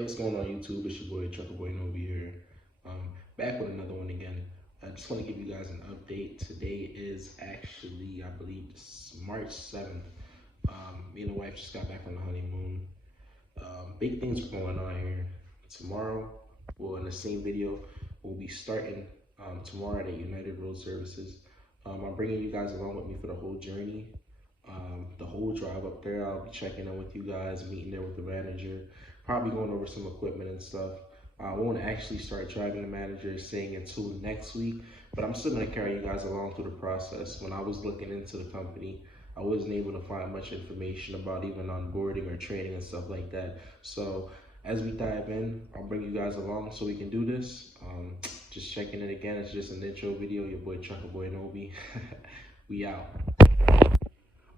Hey, what's going on YouTube? It's your boy TruckerBwoyNobie here. Back with another one again. I just want to give you guys an update. Today is actually, I believe, March 7th. Me and the wife just got back from the honeymoon. Big things are going on here. Tomorrow, well, in the same video, we'll be starting tomorrow at United Road Services. I'm bringing you guys along with me for the whole journey. The whole drive up there. I'll be checking in with you guys, meeting there with the manager, probably going over some equipment and stuff. I won't actually start driving the manager saying until next week, but I'm still going to carry you guys along through the process. When I was looking into the company, I wasn't able to find much information about even onboarding or training and stuff like that. So as we dive in, I'll bring you guys along so we can do this. Just checking in again. It's just an intro video. Your boy TruckerBwoyNobie. We out.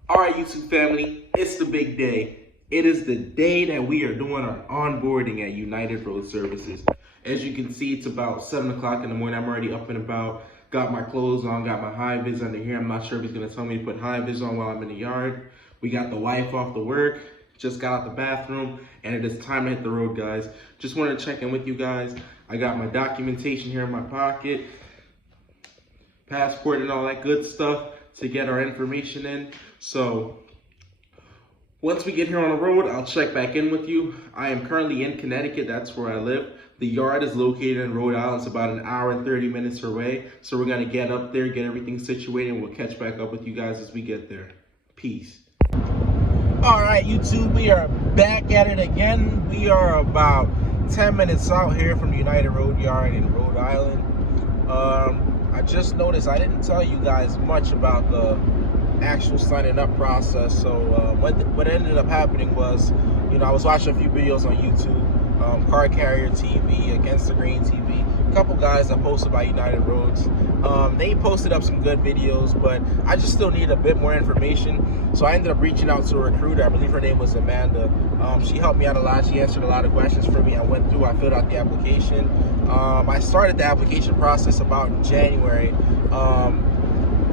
All right, YouTube family, it's the big day. It is the day that we are doing our onboarding at United Road Services. As you can see, it's about 7 o'clock in the morning. I'm already up and about, got my clothes on, got my high vis under here. I'm not sure if he's gonna tell me to put high vis on while I'm in the yard. We got the wife off to work, just got out the bathroom, and it is time to hit the road, guys. Just wanted to check in with you guys. I got my documentation here in my pocket, passport and all that good stuff to get our information in. So once we get here on the road, I'll check back in with you. I am currently in Connecticut. That's where I live. The yard is located in Rhode Island. It's about an hour and 30 minutes away. So we're gonna get up there, get everything situated, and we'll catch back up with you guys as we get there. Peace. All right, YouTube, we are back at it again. We are about 10 minutes out here from the United Road Yard in Rhode Island. I just noticed I didn't tell you guys much about the actual signing up process. So what ended up happening was, I was watching a few videos on YouTube, Car Carrier TV, Against the Grain TV, a couple guys that posted about United Roads. They posted up some good videos, but I just still need a bit more information. So I ended up reaching out to a recruiter. I believe her name was Amanda. She helped me out a lot. She answered a lot of questions for me. I went through, I filled out the application. I started the application process about in January.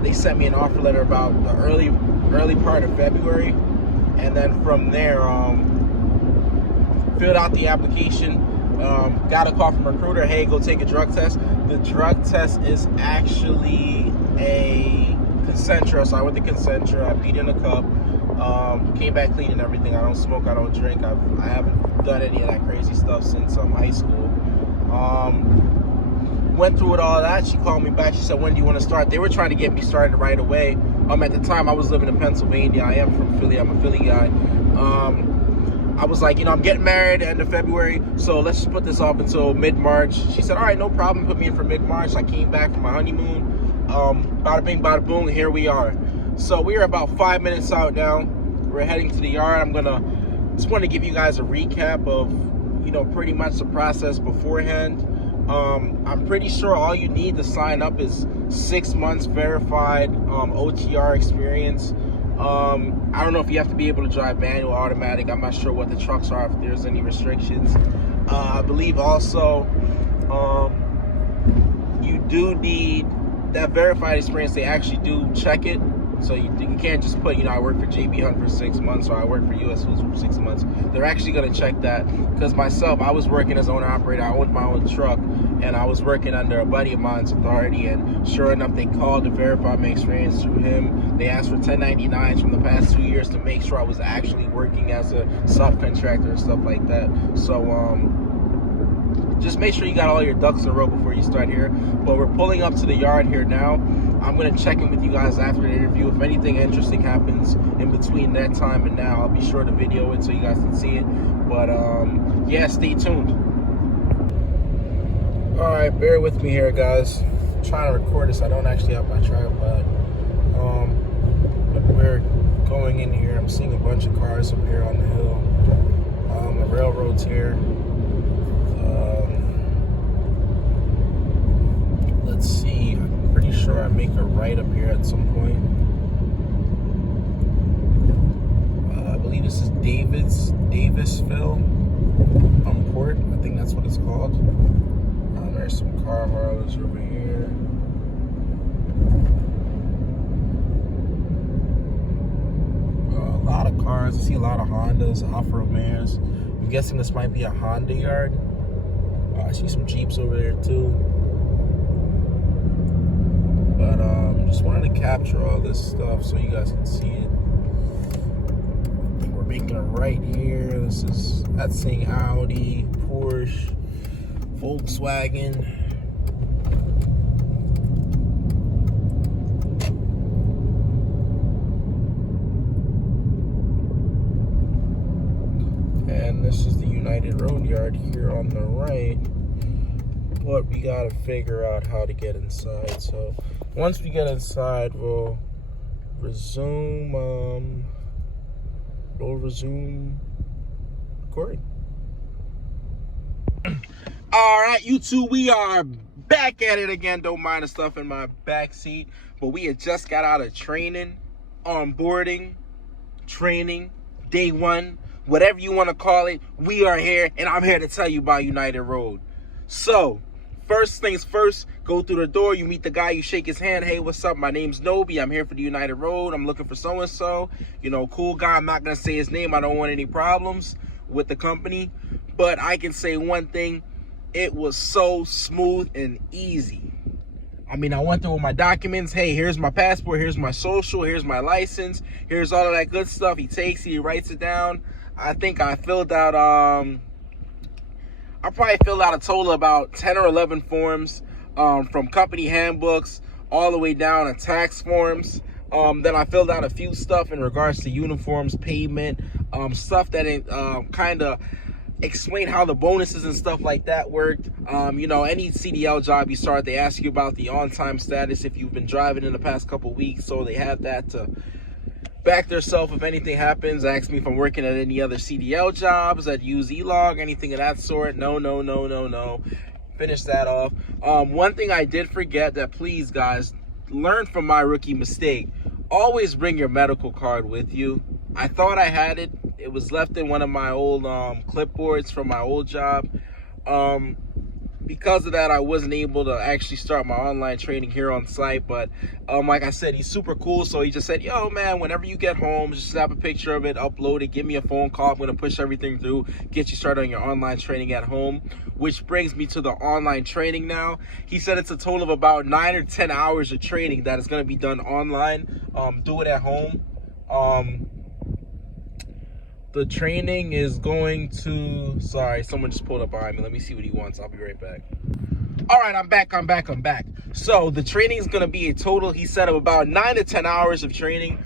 They sent me an offer letter about the early part of February, and then from there, filled out the application. Got a call from a recruiter. Hey, go take a drug test. The drug test is actually a Concentra, so I went to Concentra. I peed in a cup. Came back clean and everything. I don't smoke. I don't drink. I haven't done any of that crazy stuff since high school. Went through it all that. She called me back. She said, when do you want to start? They were trying to get me started right away. At the time, I was living in Pennsylvania. I am from Philly. I'm a Philly guy. I was like, I'm getting married at the end of February, so let's just put this off until mid-March. She said, all right, no problem. Put me in for mid-March. I came back from my honeymoon. Bada bing, bada boom, here we are. So we are about 5 minutes out now. We're heading to the yard. Just want to give you guys a recap of, pretty much the process beforehand. I'm pretty sure all you need to sign up is 6 months verified OTR experience. I don't know if you have to be able to drive manual, automatic. I'm not sure what the trucks are, if there's any restrictions. I believe also you do need that verified experience. They actually do check it. So you can't just put, I work for JB Hunt for 6 months, or I work for US Foods for 6 months. They're actually going to check that, because myself, I was working as owner-operator. I owned my own truck, and I was working under a buddy of mine's authority, and sure enough, they called to verify my experience through him. They asked for 1099s from the past 2 years to make sure I was actually working as a subcontractor and stuff like that. So, just make sure you got all your ducks in a row before you start here. But we're pulling up to the yard here now. I'm going to check in with you guys after the interview. If anything interesting happens in between that time and now, I'll be sure to video it so you guys can see it. But yeah, stay tuned. All right, bear with me here, guys. I'm trying to record this. I don't actually have my tripod. But we're going in here. I'm seeing a bunch of cars up here on the hill. The railroad's here. Let's see, I'm pretty sure I make a right up here at some point. I believe this is Davisville Port. I think that's what it's called. There's some car miles over here. A lot of cars. I see a lot of Hondas, Alfa Romeos. guessing this might be a Honda yard. I see some Jeeps over there too. But just wanted to capture all this stuff so you guys can see it. We're making a right here. That's saying Audi, Porsche, Volkswagen. And this is the United Road yard here on the right. But we gotta figure out how to get inside. So once we get inside, we'll resume recording. All right, YouTube, we are back at it again. Don't mind the stuff in my back seat, but we had just got out of training, onboarding, training, day one, whatever you want to call it. We are here, and I'm here to tell you about United Road. So first things first, go through the door, you meet the guy, you shake his hand. Hey, what's up? My name's Nobie. I'm here for the United Road. I'm looking for so-and-so. You know, cool guy. I'm not going to say his name. I don't want any problems with the company. But I can say one thing. It was so smooth and easy. I mean, I went through my documents. Hey, here's my passport. Here's my social. Here's my license. Here's all of that good stuff. He takes it. He writes it down. I think I filled out... I probably filled out a total of about 10 or 11 forms, from company handbooks all the way down to tax forms. Then I filled out a few stuff in regards to uniforms, payment, stuff that kind of explained how the bonuses and stuff like that worked. You know, any CDL job you start, they ask you about the on-time status if you've been driving in the past couple weeks, so they have that to back theirself if anything happens. Ask me if I'm working at any other CDL jobs that use E-Log, anything of that sort. No. Finish that off. One thing I did forget, that please guys, learn from my rookie mistake. Always bring your medical card with you. I thought I had it. It was left in one of my old clipboards from my old job. Because of that, I wasn't able to actually start my online training here on site. But like I said, he's super cool. So he just said, yo, man, whenever you get home, just snap a picture of it, upload it, give me a phone call. I'm going to push everything through, get you started on your online training at home. Which brings me to the online training now. He said it's a total of about 9 or 10 hours of training that is going to be done online. Do it at home. The training is going to... Sorry, someone just pulled up behind me. Let me see what he wants. I'll be right back. All right, I'm back. So the training is going to be a total, he said, of about 9 to 10 hours of training.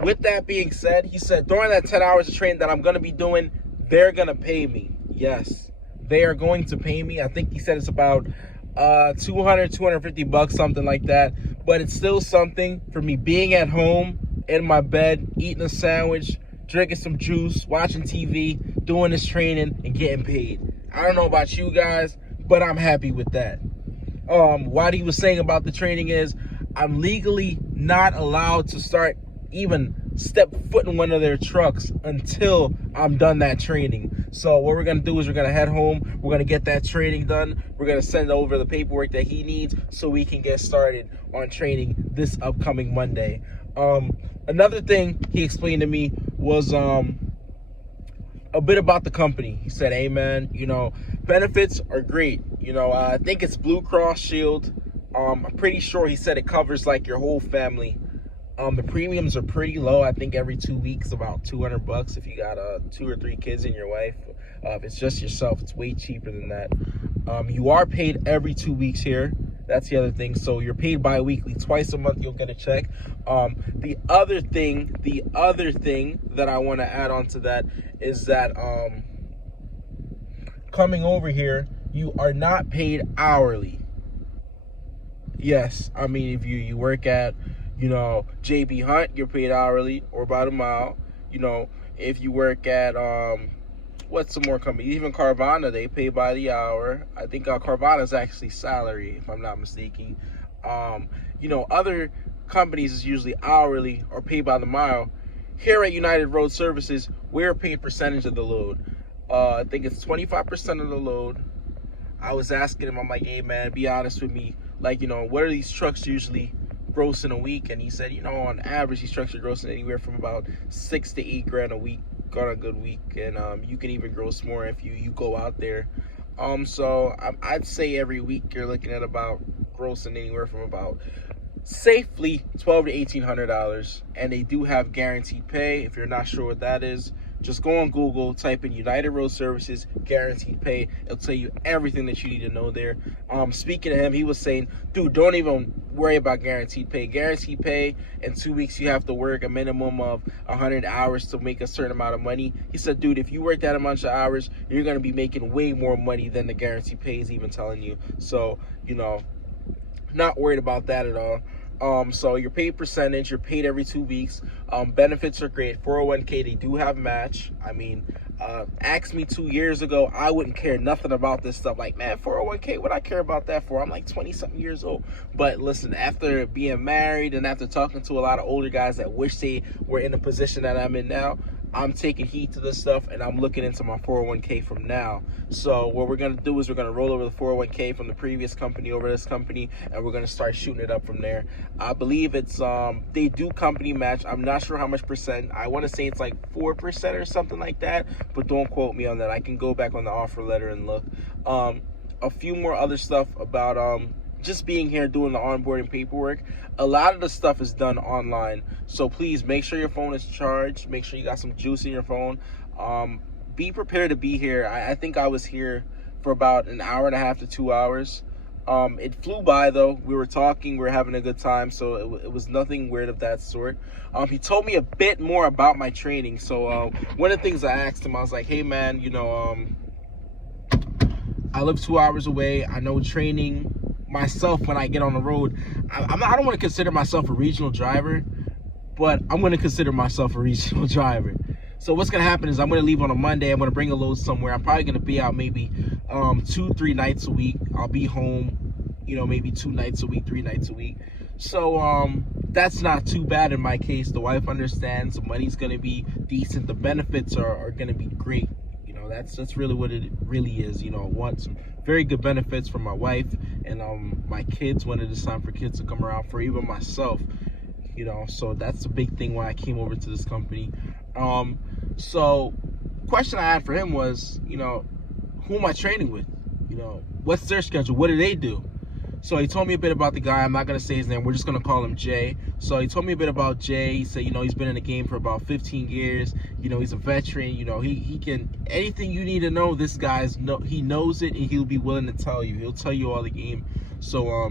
With that being said, he said during that 10 hours of training that I'm going to be doing, they're going to pay me. Yes, they are going to pay me. I think he said it's about $250, something like that. But it's still something for me being at home in my bed, eating a sandwich, drinking some juice, watching TV, doing this training, and getting paid. I don't know about you guys, but I'm happy with that. What he was saying about the training is I'm legally not allowed to start even step foot in one of their trucks until I'm done that training. So what we're going to do is we're going to head home. We're going to get that training done. We're going to send over the paperwork that he needs so we can get started on training this upcoming Monday. Another thing he explained to me was a bit about the company. He said, hey man, you know, benefits are great. You know, I think it's Blue Cross Shield. I'm pretty sure he said it covers like your whole family. The premiums are pretty low. I think every 2 weeks about $200 if you got 2 or 3 kids and your wife. If it's just yourself, it's way cheaper than that. You are paid every 2 weeks here. That's the other thing. So you're paid bi-weekly. Twice a month you'll get a check. The other thing that I want to add on to that is that coming over here, you are not paid hourly. Yes, I mean if you work at, you know, JB Hunt, you're paid hourly or by the mile. You know, if you work at what's some more company? Even Carvana, they pay by the hour. I think Carvana is actually salary, if I'm not mistaken. You know, other companies is usually hourly or paid by the mile. Here at United Road Services, we're paid percentage of the load. I think it's 25% of the load. I was asking him, I'm like, hey man, be honest with me. Like, you know, what are these trucks usually grossing a week, and he said, on average, these trucks are grossing anywhere from about 6 to 8 grand a week on a good week, and you can even gross more if you go out there. So I'd say every week you're looking at about grossing anywhere from about safely $1,200 to $1,800, and they do have guaranteed pay. If you're not sure what that is, just go on Google, type in United Road Services guaranteed pay. It'll tell you everything that you need to know there. Speaking to him, he was saying, dude, don't even worry about guaranteed pay. Guaranteed pay, in 2 weeks you have to work a minimum of 100 hours to make a certain amount of money. He said, dude, if you work that amount of hours, you're going to be making way more money than the guaranteed pay is even telling you. So, not worried about that at all. So your paid percentage, you're paid every 2 weeks. Benefits are great. 401k, they do have match. I mean, asked me 2 years ago, I wouldn't care nothing about this stuff. Like, man, 401k, what I care about that for? I'm like 20-something years old. But listen, after being married and after talking to a lot of older guys that wish they were in the position that I'm in now, I'm taking heed to this stuff, and I'm looking into my 401k from now. So what we're going to do is we're going to roll over the 401k from the previous company over this company, and we're going to start shooting it up from there. I believe it's, they do company match. I'm not sure how much percent. I want to say it's like 4% or something like that, but don't quote me on that. I can go back on the offer letter and look. A few more other stuff about, just being here doing the onboarding paperwork. A lot of the stuff is done online, so please make sure your phone is charged. Make sure you got some juice in your phone. Be prepared to be here. I think I was here for about an hour and a half to 2 hours. It flew by though. We were talking, we were having a good time, so it was nothing weird of that sort. He told me a bit more about my training. So one of the things I asked him, I was like, hey man, I live 2 hours away. I know training myself when I get on the road. I don't want to consider myself a regional driver, but I'm going to consider myself a regional driver. So what's going to happen is I'm going to leave on a Monday. I'm going to bring a load somewhere. I'm probably going to be out maybe 2-3 nights a week. I'll be home, maybe 2 nights a week, 3 nights a week. So that's not too bad in my case. The wife understands. The money's going to be decent. The benefits are going to be great. That's really what it really is. I want some very good benefits from my wife and my kids when it is time for kids to come around, for even myself. So that's the big thing why I came over to this company. So question I had for him was, who am I training with? What's their schedule? What do they do? So he told me a bit about the guy. I'm not going to say his name. We're just going to call him Jay. So he told me a bit about Jay. He said, he's been in the game for about 15 years. He's a veteran. He can, anything you need to know, this guy's, he knows it, and he'll be willing to tell you. He'll tell you all the game. So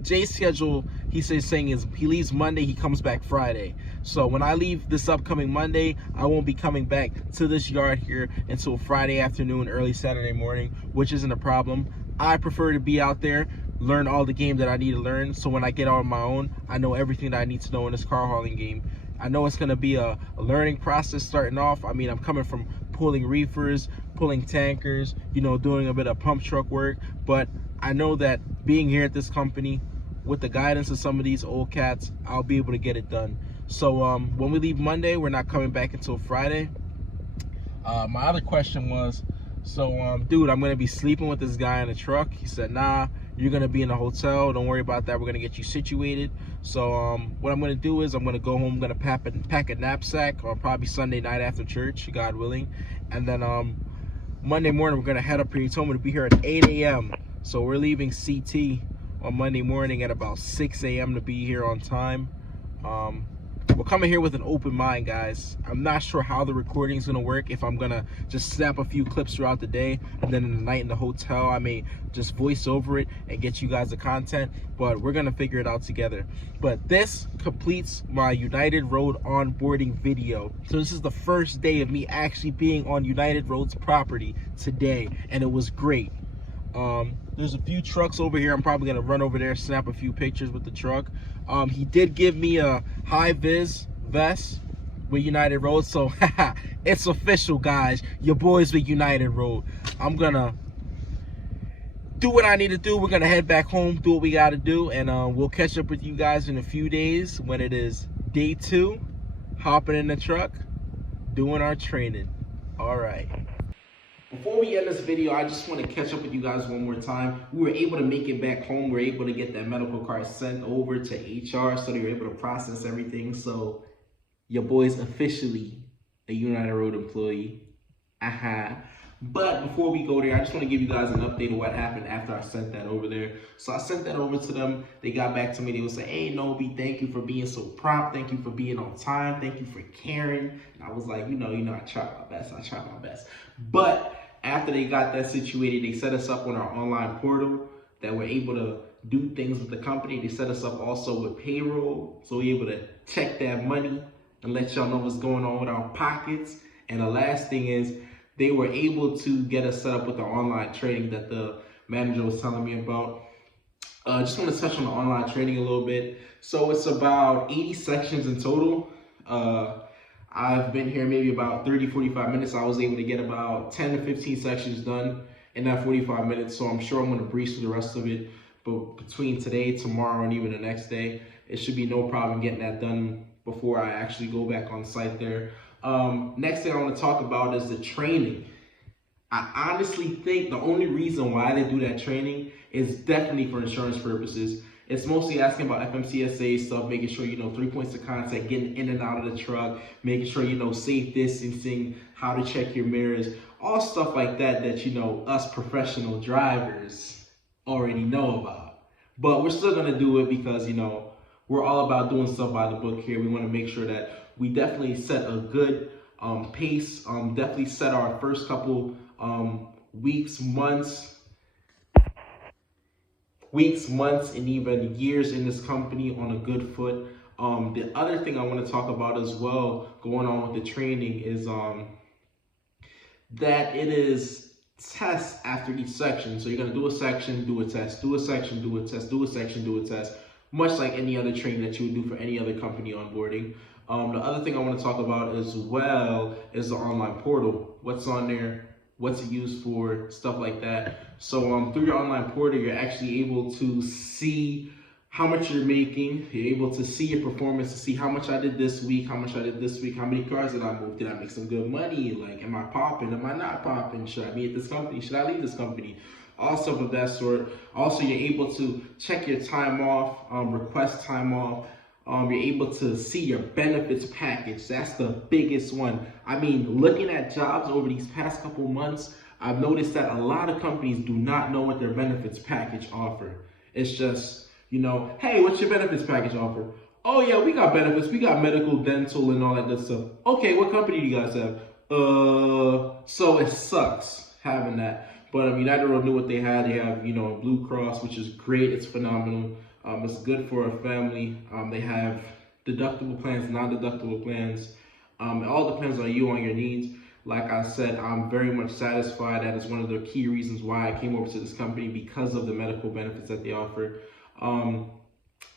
Jay's schedule, saying is he leaves Monday, he comes back Friday. So when I leave this upcoming Monday, I won't be coming back to this yard here until Friday afternoon, early Saturday morning, which isn't a problem. I prefer to be out there, learn all the game that I need to learn, so when I get out on my own, I know everything that I need to know in this car hauling game. I know it's going to be a learning process starting off. I mean, I'm coming from pulling reefers, pulling tankers, doing a bit of pump truck work, but I know that being here at this company, with the guidance of some of these old cats, I'll be able to get it done. So when we leave Monday, we're not coming back until Friday. My other question was, dude, I'm going to be sleeping with this guy in the truck. He said, nah, you're going to be in a hotel. Don't worry about that. We're going to get you situated. So what I'm going to do is I'm going to go home. I'm going to pack a knapsack, or probably Sunday night after church, God willing. And then Monday morning, we're going to head up here. He told me to be here at 8 a.m. So we're leaving CT on Monday morning at about 6 a.m. to be here on time. We're coming here with an open mind, guys. I'm not sure how the recording is going to work, if I'm going to just snap a few clips throughout the day, and then in the night in the hotel, I may just voice over it and get you guys the content, but we're going to figure it out together. But this completes my United Road onboarding video. So this is the first day of me actually being on United Road's property today, and it was great. There's a few trucks over here. I'm probably gonna run over there, snap a few pictures with the truck. He did give me a high vis vest with United Road, so it's official, guys. Your boys with United Road. I'm gonna do what I need to do. We're gonna head back home, do what we gotta do, and we'll catch up with you guys in a few days when it is day 2, hopping in the truck, doing our training. All right. Before we end this video, I just want to catch up with you guys one more time. We were able to make it back home. We were able to get that medical card sent over to HR, so they were able to process everything. So your boy's officially a United Road employee. But before we go there, I just want to give you guys an update of what happened after I sent that over there. So I sent that over to them. They got back to me. They would say, hey, Nobie, thank you for being so prompt. Thank you for being on time. Thank you for caring. And I was like, you know, I try my best. But after they got that situated, they set us up on our online portal that we're able to do things with the company. They set us up also with payroll, so we're able to check that money and let y'all know what's going on with our pockets. And the last thing is, they were able to get us set up with the online training that the manager was telling me about. I just want to touch on the online training a little bit. So it's about 80 sections in total. I've been here maybe about 30, 45 minutes. I was able to get about 10 to 15 sections done in that 45 minutes. So I'm sure I'm going to breeze through the rest of it. But between today, tomorrow, and even the next day, it should be no problem getting that done before I actually go back on site there. Next thing I want to talk about is the training. I honestly think the only reason why they do that training is definitely for insurance purposes. It's mostly asking about FMCSA stuff, making sure you know 3 points of contact, getting in and out of the truck, making sure you know safe distancing, how to check your mirrors, all stuff like that that you know us professional drivers already know about. But we're still gonna do it because you know we're all about doing stuff by the book here. We want to make sure that we definitely set a good pace, definitely set our first couple weeks, months, and even years in this company on a good foot. The other thing I want to talk about as well, going on with the training, is that it is tests after each section. So you're going to do a section, do a test, do a section, do a test, do a section, do a test, much like any other training that you would do for any other company onboarding. The other thing I want to talk about as well is the online portal. What's on there, what's it used for, stuff like that. So through your online portal, you're actually able to see how much you're making. You're able to see your performance, to see how much I did this week, how much I did this week, how many cars did I move, did I make some good money, like am I popping, am I not popping, should I be at this company, should I leave this company, all stuff of that sort. Also, you're able to check your time off, request time off. You're able to see your benefits package. That's the biggest one. I mean, looking at jobs over these past couple months, I've noticed that a lot of companies do not know what their benefits package offer. It's just, you know, hey, what's your benefits package offer? Oh yeah, we got benefits. We got medical, dental, and all that good stuff. Okay, what company do you guys have? So it sucks having that. But United Road knew what they had. They have, you know, Blue Cross, which is great. It's phenomenal. It's good for a family. They have deductible plans, non-deductible plans. It all depends on you, on your needs. Like I said, I'm very much satisfied. That is one of the key reasons why I came over to this company, because of the medical benefits that they offer.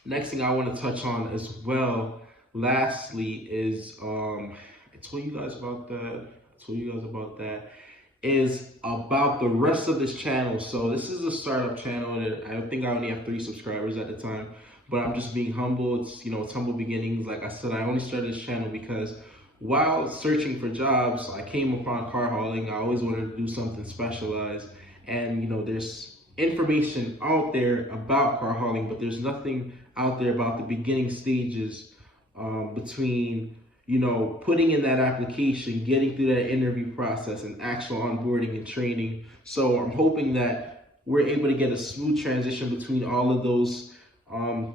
Next thing I want to touch on as well, lastly, is I told you guys about that. Is about the rest of this channel. So this is a startup channel. I think I only have 3 subscribers at the time, but I'm just being humble. It's, you know, it's humble beginnings. Like I said, I only started this channel because while searching for jobs, I came upon car hauling. I always wanted to do something specialized, and you know, there's information out there about car hauling, but there's nothing out there about the beginning stages between, you know, putting in that application, getting through that interview process, and actual onboarding and training. So I'm hoping that we're able to get a smooth transition between all of those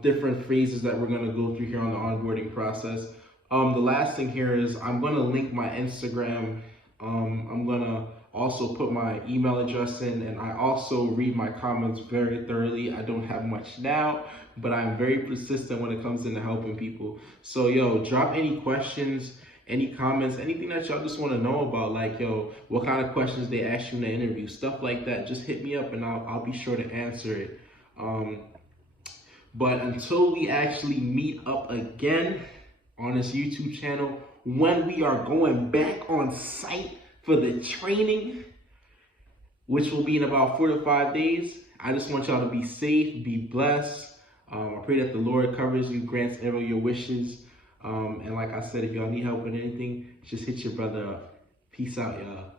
different phases that we're going to go through here on the onboarding process. The last thing here is I'm going to link my Instagram. I'm going to also put my email address in, and I also read my comments very thoroughly. I don't have much now, but I'm very persistent when it comes into helping people. So yo, drop any questions, any comments, anything that y'all just want to know about, like yo, what kind of questions they ask you in the interview, stuff like that. Just hit me up and I'll be sure to answer it. But until we actually meet up again on this YouTube channel, when we are going back on site for the training, which will be in about 4 to 5 days, I just want y'all to be safe, be blessed. I pray that the Lord covers you, grants every your wishes. And like I said, if y'all need help with anything, just hit your brother up. Peace out, y'all.